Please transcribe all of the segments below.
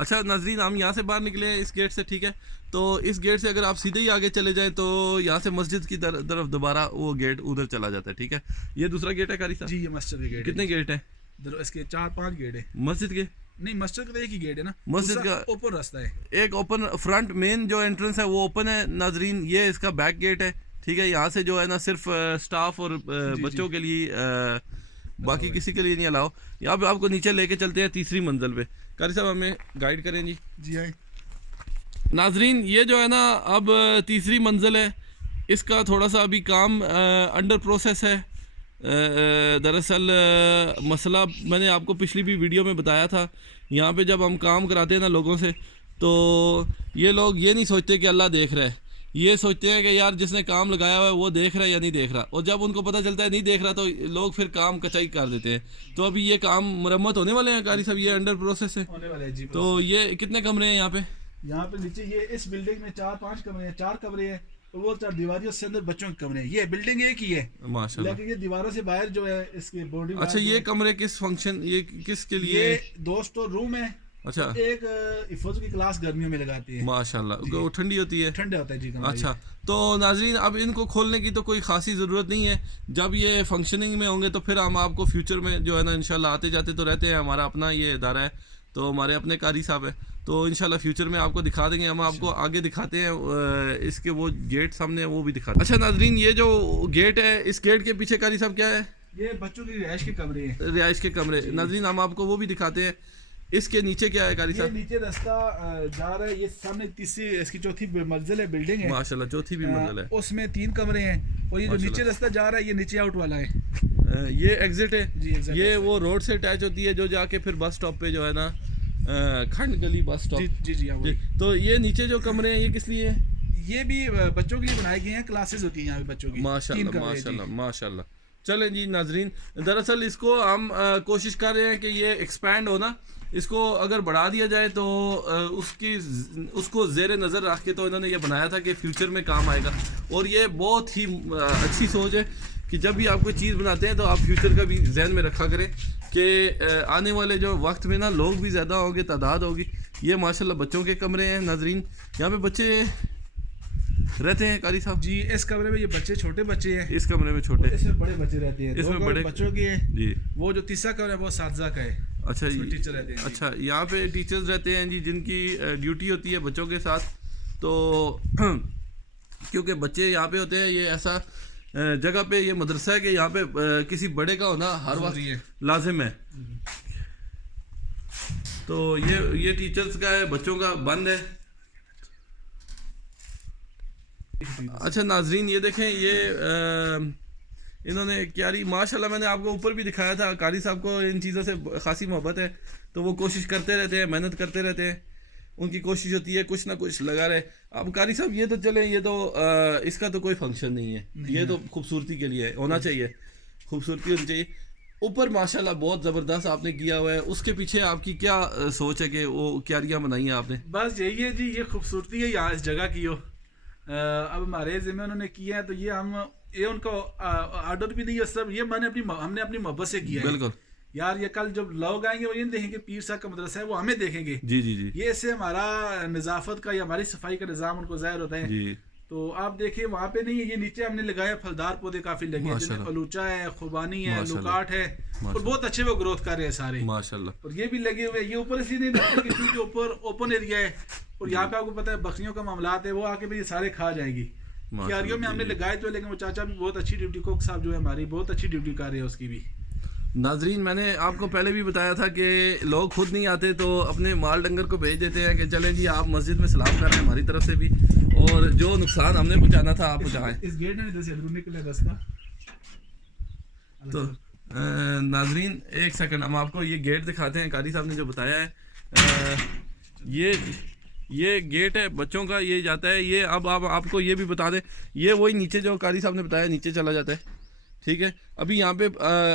اچھا ناظرین ہم یہاں سے باہر نکلے ہیں اس گیٹ سے, ٹھیک ہے, تو اس گیٹ سے اگر آپ سیدھے ہی آگے چلے جائیں تو یہاں سے مسجد کی طرف دوبارہ وہ گیٹ ادھر چلا جاتا ہے, ٹھیک ہے. یہ دوسرا گیٹ ہے قاری صاحب؟ جی یہ مسجد کے گیٹ. کتنے گیٹ ہیں اس کے 4-5 گیٹ ہیں. مسجد کے؟ نہیں مسجد کا ایک ہی گیٹ ہے نا, مسجد کا اوپن راستہ ہے. ایک اوپن فرنٹ مین جو انٹرنس ہے وہ اوپن ہے ناظرین, یہ اس کا بیک گیٹ ہے, ٹھیک ہے. یہاں سے جو ہے نا صرف سٹاف اور بچوں کے لیے, باقی کسی کے لیے نہیں الاؤ. یہاں پہ آپ کو نیچے لے کے چلتے ہیں تیسری منزل پہ. قاری صاحب ہمیں گائیڈ کریں جی. جی آئے ناظرین یہ جو ہے نا اب تیسری منزل ہے, اس کا تھوڑا سا ابھی کام انڈر پروسیس ہے. دراصل مسئلہ میں نے آپ کو پچھلی بھی ویڈیو میں بتایا تھا, یہاں پہ جب ہم کام کراتے ہیں نا لوگوں سے تو یہ لوگ یہ نہیں سوچتے کہ اللہ دیکھ رہا ہے, یہ سوچتے ہیں کہ یار جس نے کام لگایا ہوا ہے وہ دیکھ رہا ہے یا نہیں دیکھ رہا, اور جب ان کو پتہ چلتا ہے نہیں دیکھ رہا تو لوگ پھر کام کچائی کر دیتے ہیں. تو ابھی یہ کام مرمت ہونے والے ہیں قاری صاحب, یہ انڈر پروسیس ہے ہونے والے ہیں جی. تو یہ کتنے کمرے ہیں یہاں پہ؟ یہاں پہ نیچے یہ اس بلڈنگ میں 4-5 کمرے ہیں, 4 کمرے ہیں اور وہ 4 دیواری اس کے اندر بچوں کے کمرے ہیں. یہ بلڈنگ ایک ہی ہے ماشاءاللہ, لیکن یہ دیواروں سے باہر جو ہے اس کی بورڈنگ. اچھا یہ کمرے کس فنکشن, یہ کس کے لیے؟ یہ دوستوں روم ہے. اچھا ایک حفظ کی کلاس گرمیوں میں لگاتی ہے. ماشاءاللہ وہ ٹھنڈی ہوتی ہے, ٹھنڈا ہوتا ہے جی کمرہ. اچھا تو ناظرین اب ان کو کھولنے کی تو کوئی خاصی ضرورت نہیں ہے, جب یہ فنکشننگ میں ہوں گے تو پھر ہم آپ کو فیوچر میں جو ہے نا انشاءاللہ آتے جاتے تو رہتے ہیں, ہمارا اپنا یہ ادارہ ہے تو ہمارے اپنے قاری صاحب ہیں, تو انشاءاللہ فیوچر میں آپ کو دکھا دیں گے. ہم آپ کو آگے دکھاتے ہیں اس کے وہ گیٹ سامنے وہ بھی دکھاتے ہیں. اچھا ناظرین یہ جو گیٹ ہے اس گیٹ کے پیچھے قاری صاحب کیا ہے؟ یہ بچوں کی رہائش کے کمرے ہیں. رہائش کے کمرے. ناظرین ہم آپ کو وہ بھی دکھاتے ہیں. اس کے نیچے کیا ہے قاری یہ صاحب؟ نیچے راستہ جا رہا ہے, یہ سامنے تیسری اس کی چوتھی منزل ہے بلڈنگ ہے ماشاءاللہ چوتھی بھی منزل ہے, اس میں 3 کمرے ہیں. اور یہ جو نیچے راستہ جا رہا ہے یہ نیچے آؤٹ والا ہے. یہ ایگزٹ ہے, جی یہ وہ روڈ سے اٹیچ ہوتی ہے جو جا کے پھر بس سٹاپ پہ جو ہے نا کھنڈ گلی بس سٹاپ. جی جی جی. تو یہ نیچے جو کمرے ہیں یہ کس لیے ہیں؟ یہ بھی بچوں کے لیے بنائے گئے ہیں, کلاسز ہوتی ہیں یہاں پہ بچوں کی. ماشاءاللہ ماشاءاللہ ماشاءاللہ. چلیں جی ناظرین دراصل اس کو ہم کوشش کر رہے ہیں کہ یہ ایکسپینڈ ہونا, اس کو اگر بڑھا دیا جائے تو اس کو زیر نظر رکھ کے تو انہوں نے یہ بنایا تھا کہ فیوچر میں کام آئے گا. اور یہ بہت ہی اچھی سوچ ہے کہ جب بھی آپ کوئی چیز بناتے ہیں تو آپ فیوچر کا بھی ذہن میں رکھا کریں کہ آنے والے جو وقت میں نا لوگ بھی زیادہ ہوں گے, تعداد ہوگی. یہ ماشاءاللہ بچوں کے کمرے ہیں ناظرین, یہاں پہ بچے رہتے ہیں قاری صاحب. جی اس کمرے میں یہ بچے چھوٹے بچے ہیں, اس کمرے میں چھوٹے, اس میں بڑے بچے رہتے ہیں. اس میں بڑے بچوں کی ہے جی. وہ جو تیسرا کمرہ ہے وہ اساتذہ کا ہے. اچھا ٹیچر رہتے ہیں. اچھا یہاں پہ ٹیچرز رہتے ہیں جی جن کی ڈیوٹی ہوتی ہے بچوں کے ساتھ. تو کیونکہ بچے یہاں پہ ہوتے ہیں, یہ ایسا جگہ پہ یہ مدرسہ ہے کہ یہاں پہ کسی بڑے کا ہونا ہر وقت لازم ہے. تو یہ ٹیچرز کا ہے, بچوں کا بند ہے. اچھا ناظرین یہ دیکھیں یہ انہوں نے کیاری ماشاءاللہ میں نے آپ کو اوپر بھی دکھایا تھا, قاری صاحب کو ان چیزوں سے خاصی محبت ہے تو وہ کوشش کرتے رہتے ہیں, محنت کرتے رہتے ہیں. ان کی کوشش ہوتی ہے کچھ نہ کچھ لگا رہے. اب قاری صاحب یہ تو چلیں, یہ تو اس کا تو کوئی فنکشن نہیں ہے, یہ تو خوبصورتی کے لیے ہونا چاہیے, خوبصورتی ہونی چاہیے. اوپر ماشاءاللہ بہت زبردست آپ نے کیا ہوا ہے, اس کے پیچھے آپ کی کیا سوچ ہے کہ وہ کیاریاں بنائی ہیں آپ نے؟ بس یہی ہے جی, یہ خوبصورتی ہے یہاں اس جگہ کی. اب ہمارے ذمہ انہوں نے کیا ہے تو یہ ان کا آرڈر بھی نہیں ہے سب, یہ ہم نے اپنی محبت سے کیا ہے. بالکل یار یہ کل جب لوگ آئیں گے وہ یہ نہیں دیکھیں گے پیر صاحب کا مدرسہ ہے, وہ ہمیں دیکھیں گے. جی جی جی. یہ اس سے ہمارا نظافت کا یا ہماری صفائی کا نظام ان کو ظاہر ہوتا ہے جی. تو آپ دیکھیں وہاں پہ نہیں ہے, یہ نیچے ہم نے لگایا پھلدار پودے کافی لگے ہیں, جن میں فلوچا ہے, خوبانی ہے, لوکاٹ ہے, اور بہت اچھے وہ گروتھ کر رہے ہیں سارے ماشاءاللہ. اور یہ بھی لگے ہوئے, یہ اوپر اس لیے نہیں لگتے کہ کیونکہ اوپر اوپن ایریا ہے, اور یہاں پہ آپ کو پتا ہے بکریوں کا معاملات ہے, وہ آ کے بھی یہ سارے کھا جائیں گی. کیاریوں میں ہم نے لگائے تو, لیکن وہ چاچا بھی بہت اچھی ڈیوٹی, کوک صاحب جو ہے ہماری بہت اچھی ڈیوٹی کر رہے ہیں اس کی بھی. ناظرین میں نے آپ کو پہلے بھی بتایا تھا کہ لوگ خود نہیں آتے تو اپنے مال ڈنگر کو بھیج دیتے ہیں کہ چلیں جی آپ مسجد میں سلام کر رہے ہیں ہماری طرف سے بھی, اور جو نقصان ہم نے پہنچانا تھا آپ پہنچائیں. اس گیٹ نے ادھر سے ڈھونڈنے کے لیے راستہ. تو ناظرین ایک سیکنڈ ہم آپ کو یہ گیٹ دکھاتے ہیں, قاری صاحب نے جو بتایا ہے یہ گیٹ ہے بچوں کا, یہ جاتا ہے. یہ اب آپ کو یہ بھی بتا دیں, یہ وہی نیچے جو قاری صاحب نے بتایا نیچے چلا جاتا ہے, ٹھیک ہے. ابھی یہاں پہ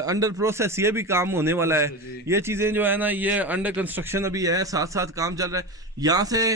انڈر پروسیس یہ بھی کام ہونے والا ہے. یہ چیزیں جو ہے نا یہ انڈر کنسٹرکشن ابھی ہے, ساتھ ساتھ کام چل رہا ہے. یہاں سے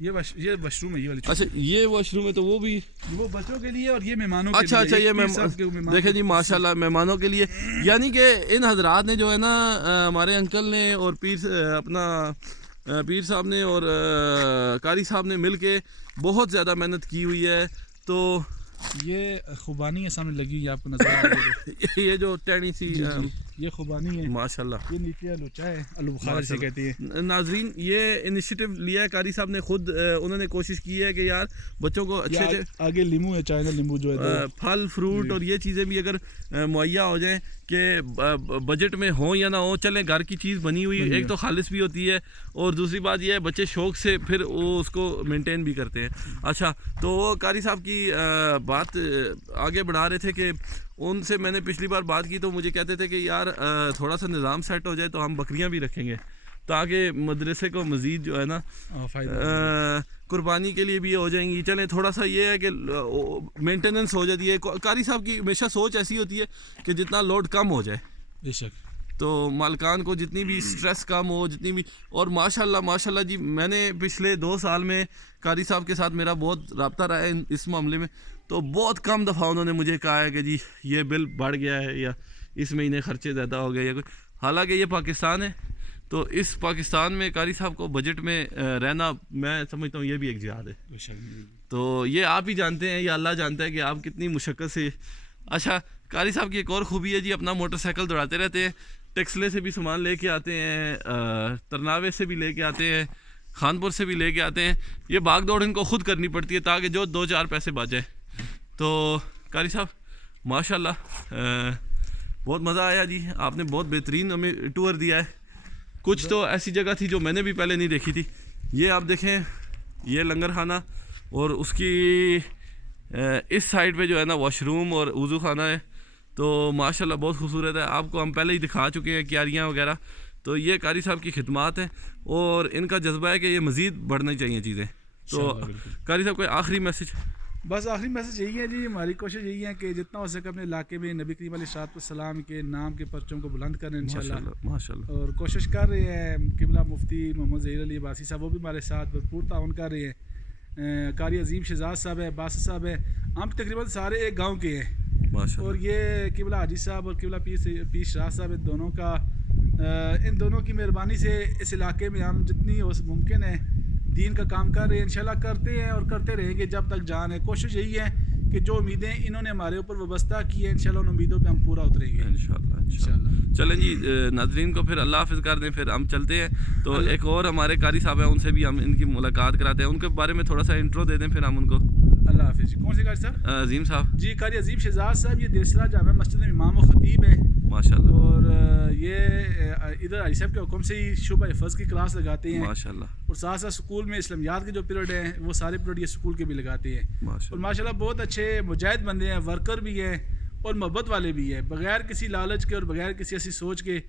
یہ واش روم ہے، یہ والی اچھا یہ واش روم ہے، تو وہ بھی وہ بچوں کے لیے اور یہ مہمانوں کے اچھا لیے. یہ دیکھیں جی ماشاءاللہ مہمانوں کے لیے، یعنی کہ ان حضرات نے جو ہے نا ہمارے انکل نے اور پیر صاحب نے اور قاری صاحب نے مل کے بہت زیادہ محنت کی ہوئی ہے. تو یہ خوبانی ہے سامنے لگی ہوئی، آپ کو نظر آ رہی ہے یہ جو ٹینی سی یہ خوبانی ہے ماشاءاللہ. یہ نیچے آلوچا ہے، آلو بخارا سے کہتے ہیں. ناظرین یہ انیشیٹو لیا ہے قاری صاحب نے خود، انہوں نے کوشش کی ہے کہ یار بچوں کو اچھے آگے لیمو ہے، چائنا لیمو جو ہے پھل فروٹ اور یہ چیزیں بھی اگر مہیا ہو جائیں کہ بجٹ میں ہوں یا نہ ہوں، چلیں گھر کی چیز بنی ہوئی ایک تو خالص بھی ہوتی ہے، اور دوسری بات یہ ہے بچے شوق سے پھر وہ اس کو مینٹین بھی کرتے ہیں. اچھا تو وہ قاری صاحب کی بات آگے بڑھا رہے تھے کہ ان سے میں نے پچھلی بار بات کی تو مجھے کہتے تھے کہ یار تھوڑا سا نظام سیٹ ہو جائے تو ہم بکریاں بھی رکھیں گے تاکہ مدرسے کو مزید جو ہے نا قربانی کے لیے بھی ہو جائیں گی. چلیں تھوڑا سا یہ ہے کہ مینٹیننس ہو جاتی ہے. قاری صاحب کی ہمیشہ سوچ ایسی ہوتی ہے کہ جتنا لوڈ کم ہو جائے، بے شک، تو مالکان کو جتنی بھی سٹریس کم ہو، جتنی بھی. اور ماشاءاللہ جی میں نے پچھلے 2 سال میں قاری صاحب کے ساتھ میرا بہت رابطہ رہا ہے اس معاملے میں، تو بہت کم دفعہ انہوں نے مجھے کہا ہے کہ جی یہ بل بڑھ گیا ہے یا اس مہینے خرچے زیادہ ہو گئے یا کوئی. حالانکہ یہ پاکستان ہے، تو اس پاکستان میں قاری صاحب کو بجٹ میں رہنا میں سمجھتا ہوں یہ بھی ایک جہاد ہے. تو یہ آپ ہی جانتے ہیں یا اللہ جانتا ہے کہ آپ کتنی مشقت سے. اچھا قاری صاحب کی ایک اور خوبی ہے جی، اپنا موٹر سائیکل دوڑاتے رہتے ہیں، ٹیکسلے سے بھی سامان لے کے آتے ہیں، ترناوے سے بھی لے کے آتے ہیں، خانپور سے بھی لے کے آتے ہیں. یہ بھاگ دوڑ ان کو خود کرنی پڑتی ہے تاکہ جو 2-4 پیسے بچ جائیں. تو قاری صاحب ماشاءاللہ بہت مزہ آیا جی، آپ نے بہت بہترین ہمیں ٹور دیا ہے. کچھ تو ایسی جگہ تھی جو میں نے بھی پہلے نہیں دیکھی تھی. یہ آپ دیکھیں یہ لنگر خانہ، اور اس کی اس سائڈ پہ جو ہے نا واش روم اور وضو خانہ ہے. تو ماشاءاللہ بہت خوبصورت ہے. آپ کو ہم پہلے ہی دکھا چکے ہیں کیاریاں وغیرہ. تو یہ قاری صاحب کی خدمات ہیں اور ان کا جذبہ ہے کہ یہ مزید بڑھنی چاہیے چیزیں. تو قاری صاحب کوئی آخری میسج؟ بس آخری میسج یہی ہے جی، ہماری کوشش یہی ہے کہ جتنا ہو سکے اپنے علاقے میں نبی کریم علیہ السلام کے نام کے پرچوں کو بلند کریں انشاءاللہ. ماشاءاللہ اور کوشش کر رہے ہیں. قبلہ مفتی محمد ظہیر علی عباسی صاحب وہ بھی ہمارے ساتھ بھرپور تعاون کر رہے ہیں. قاری عظیم شہزاد صاحب ہے، باسط صاحب ہے، ہم تقریباً سارے ایک گاؤں کے ہیں. اور یہ قبلہ حاجی صاحب اور قبلہ پیر شراح صاحب ان دونوں کی مہربانی سے اس علاقے میں ہم جتنی ممکن ہے دین کا کام کر رہے ہیں، انشاءاللہ کرتے ہیں اور کرتے رہیں گے جب تک جان ہے. کوشش یہی ہے کہ جو امیدیں انہوں نے ہمارے اوپر وابستہ کی ہیں انشاءاللہ ان امیدوں پہ ہم پورا اتریں گے انشاءاللہ. چلیں جی ناظرین کو پھر اللہ حافظ کر دیں، پھر ہم چلتے ہیں. تو ایک اور ہمارے قاری صاحب ہیں، ان سے بھی ہم ان کی ملاقات کراتے ہیں. ان کے بارے میں تھوڑا سا انٹرو دے دیں پھر ہم ان کو. اللہ حافظ. کون سے قاری صاحب؟ عظیم صاحب جی. قاری عظیم شہزاد صاحب یہ دیسرا جامع مسجد میں امام و خطیب ہے ماشاءاللہ. اور یہ ادھر حاجی صاحب کے حکم سے ہی شعبہ حفظ کی کلاس لگاتے ہیں ماشاءاللہ. اور ساتھ ساتھ اسکول میں اسلامیات کے جو پیریڈ ہیں وہ سارے پیریڈ یہ اسکول کے بھی لگاتے ہیں. اور ماشاءاللہ بہت اچھے مجاہد بندے ہیں، ورکر بھی ہیں اور محبت والے بھی ہیں، بغیر کسی لالچ کے اور بغیر کسی ایسی سوچ کے.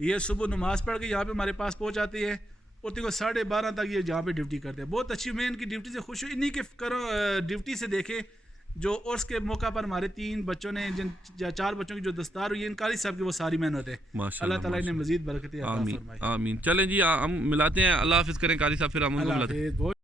یہ صبح نماز پڑھ کے یہاں پہ ہمارے پاس پہنچ جاتے ہیں اور تک 12:30 تک یہ جہاں پہ ڈیوٹی کرتے ہیں. بہت اچھی. میں ان کی ڈیوٹی سے خوش ہوں. انہی کے ڈیوٹی سے دیکھیں جو عرس کے موقع پر ہمارے 3 بچوں نے 4 بچوں کی جو دستار ہوئی ان قاری صاحب کی وہ ساری محنت ہے. اللہ تعالیٰ نے مزید برکتیں عطا فرمائے. آمین. چلیں جی ہم ملاتے ہیں. اللہ حافظ کریں قاری صاحب، پھر ہم ان کو ملاتے ہیں.